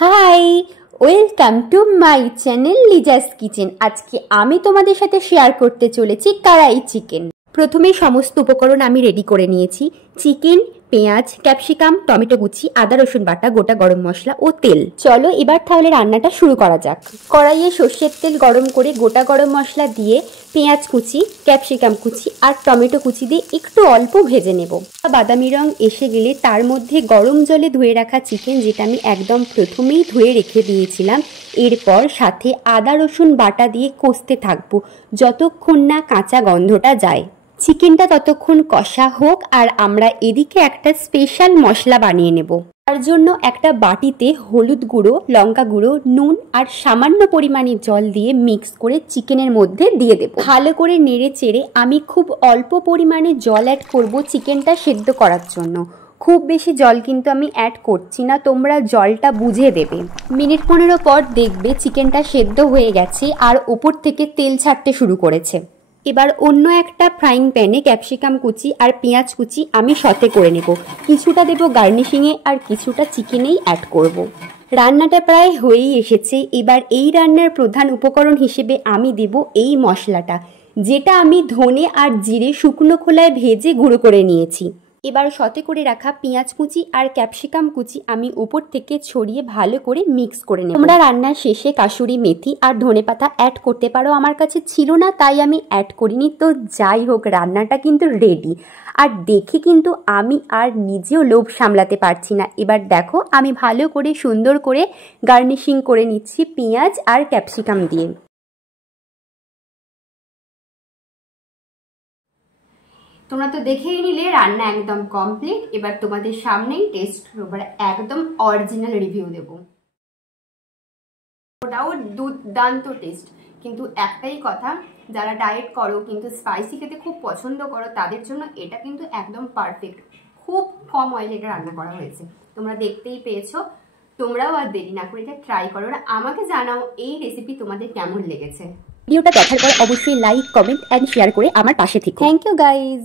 High, welcome to my channel Liza's kitchen. আজকে আমি তোমাদের সাথে শেয়ার করতে চলেছি কড়াই চিকেন। প্রথমে সমস্ত উপকরণ আমি রেডি করে নিয়েছি। চিকেন, পেঁয়াজ, ক্যাপসিকাম, টমেটো কুচি, আদা রসুন বাটা, গোটা গরম মশলা ও তেল। চলো এবার তাহলে রান্নাটা শুরু করা যাক। কড়াইয়ে সর্ষের তেল গরম করে গোটা গরম মশলা দিয়ে পেঁয়াজ কুচি, ক্যাপসিকাম কুচি আর টমেটো কুচি দিয়ে একটু অল্প ভেজে নেব। বাদামি রং এসে গেলে তার মধ্যে গরম জলে ধুয়ে রাখা চিকেন, যেটা আমি একদম প্রথমেই ধুয়ে রেখে দিয়েছিলাম, এরপর সাথে আদা রসুন বাটা দিয়ে কষতে থাকবো যতক্ষণ না কাঁচা গন্ধটা যায়। চিকেনটা ততক্ষণ কষা হোক আর আমরা এদিকে একটা স্পেশাল মশলা বানিয়ে নেব। তার জন্য একটা বাটিতে হলুদ গুঁড়ো, লঙ্কা গুঁড়ো, নুন আর সামান্য পরিমাণে জল দিয়ে মিক্স করে চিকেনের মধ্যে দিয়ে দেব। ভালো করে নেড়ে চেড়ে আমি খুব অল্প পরিমাণে জল অ্যাড করব চিকেনটা সেদ্ধ করার জন্য। খুব বেশি জল কিন্তু আমি অ্যাড করছি না, তোমরা জলটা বুঝে দেবে। মিনিট 15 পর দেখবে চিকেনটা সেদ্ধ হয়ে গেছে আর ওপর থেকে তেল ছাড়তে শুরু করেছে। এবার অন্য একটা ফ্রাইং প্যানে ক্যাপসিকাম কুচি আর পেঁয়াজ কুচি আমি সতে করে নেব। কিছুটা দেব গার্নিশিংয়ে আর কিছুটা চিকেনেই অ্যাড করব। রান্নাটা প্রায় হয়েই এসেছে। এবার এই রান্নার প্রধান উপকরণ হিসেবে আমি দেব এই মশলাটা, যেটা আমি ধনে আর জিরে শুকনো খোলায় ভেজে গুঁড়ো করে নিয়েছি। এবার সতে করে রাখা পেঁয়াজ কুচি আর ক্যাপসিকাম কুচি আমি উপর থেকে ছড়িয়ে ভালো করে মিক্স করে নেব। তোমরা রান্নার শেষে কাসুরি মেথি আর ধনেপাতা অ্যাড করতে পারো, আমার কাছে ছিল না তাই আমি অ্যাড করিনি। তো যাই হোক, রান্নাটা কিন্তু রেডি। আর দেখে কিন্তু আমি আর নিজেও লোভ সামলাতে পারছি না। এবার দেখো আমি ভালো করে সুন্দর করে গার্নিশিং করে নিচ্ছি পেঁয়াজ আর ক্যাপসিকাম দিয়ে। তোমরা তো দেখেই নিলে রান্না একদম কমপ্লিট। এবার তোমাদের সামনেই টেস্ট এবার একদম অরিজিনাল রিভিউ দেব। ওটাও দুর্দান্ত টেস্ট। কিন্তু একটাই কথা, যারা ডায়েট করো কিন্তু স্পাইসি খেতে খুব পছন্দ করো তাদের জন্য এটা কিন্তু একদম পারফেক্ট। খুব কম অয়েলে এটা রান্না করা হয়েছে, তোমরা দেখতেই পেয়েছো। তোমরাও আর দেরি না করে এটা ট্রাই করো আর আমাকে জানাও এই রেসিপি তোমাদের কেমন লেগেছে। ভিডিওটা দেখার পর অবশ্যই লাইক, কমেন্ট এন্ড শেয়ার করে আমার পাশে থেকো। Thank you guys.